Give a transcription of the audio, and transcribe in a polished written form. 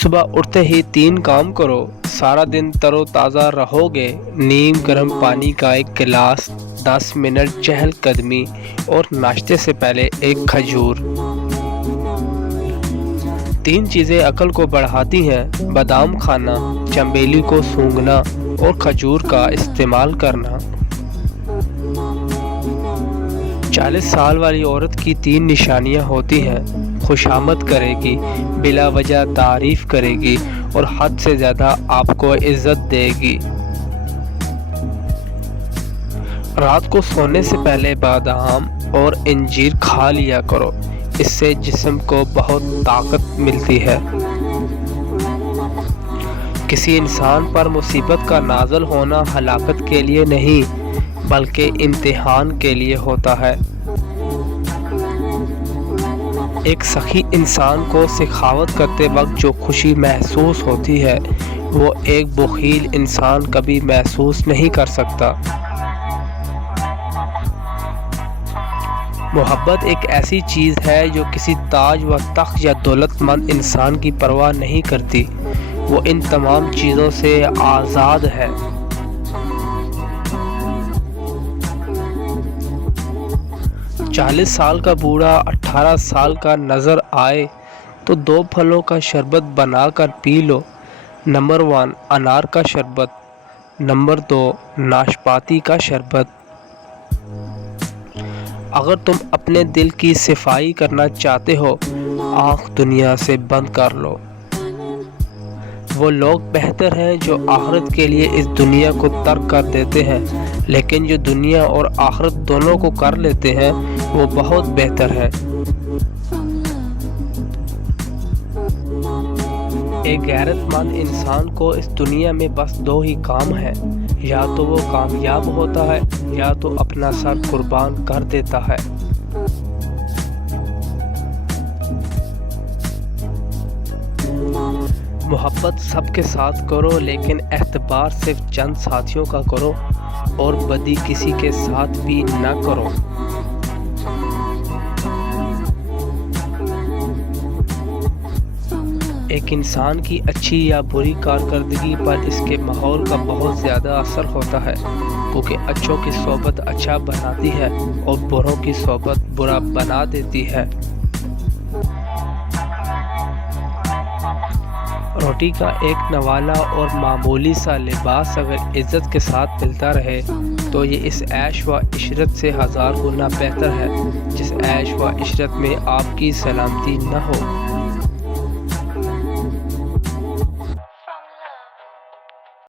صبح اٹھتے ہی 3 کام کرو، سارا دن تر و تازہ رہو گے۔ نیم گرم پانی کا 1 گلاس، 10 منٹ چہل قدمی اور ناشتے سے پہلے 1 کھجور۔ 3 چیزیں عقل کو بڑھاتی ہیں: بادام کھانا، چنبیلی کو سونگھنا اور کھجور کا استعمال کرنا۔ 40 سال والی عورت کی 3 نشانیاں ہوتی ہیں: خوشامد کرے گی، بلا وجہ تعریف کرے گی اور حد سے زیادہ آپ کو عزت دے گی۔ رات کو سونے سے پہلے بادام اور انجیر کھا لیا کرو، اس سے جسم کو بہت طاقت ملتی ہے۔ کسی انسان پر مصیبت کا نازل ہونا ہلاکت کے لیے نہیں بلکہ امتحان کے لیے ہوتا ہے۔ ایک سخی انسان کو سخاوت کرتے وقت جو خوشی محسوس ہوتی ہے وہ ایک بخیل انسان کبھی محسوس نہیں کر سکتا۔ محبت ایک ایسی چیز ہے جو کسی تاج و تخت یا دولت مند انسان کی پرواہ نہیں کرتی، وہ ان تمام چیزوں سے آزاد ہے۔ چالیس سال کا بوڑھا 18 سال کا نظر آئے تو 2 پھلوں کا شربت بنا کر پی لو۔ نمبر 1 انار کا شربت، نمبر 2 ناشپاتی کا شربت۔ اگر تم اپنے دل کی صفائی کرنا چاہتے ہو، آنکھ دنیا سے بند کر لو۔ وہ لوگ بہتر ہیں جو آخرت کے لیے اس دنیا کو ترک کر دیتے ہیں، لیکن جو دنیا اور آخرت دونوں کو کر لیتے ہیں وہ بہت بہتر ہیں۔ ایک غیرت مند انسان کو اس دنیا میں بس 2 ہی کام ہیں: یا تو وہ کامیاب ہوتا ہے یا تو اپنا سر قربان کر دیتا ہے۔ محبت سب کے ساتھ کرو لیکن اعتبار صرف چند ساتھیوں کا کرو اور بدی کسی کے ساتھ بھی نہ کرو۔ ایک انسان کی اچھی یا بری کارکردگی پر اس کے ماحول کا بہت زیادہ اثر ہوتا ہے، کیونکہ اچھوں کی صحبت اچھا بناتی ہے اور بروں کی صحبت برا بنا دیتی ہے۔ روٹی کا ایک نوالا اور معمولی سا لباس اگر عزت کے ساتھ ملتا رہے تو یہ اس عیش و عشرت سے 1000 گنا بہتر ہے جس عیش و عشرت میں آپ کی سلامتی نہ ہو۔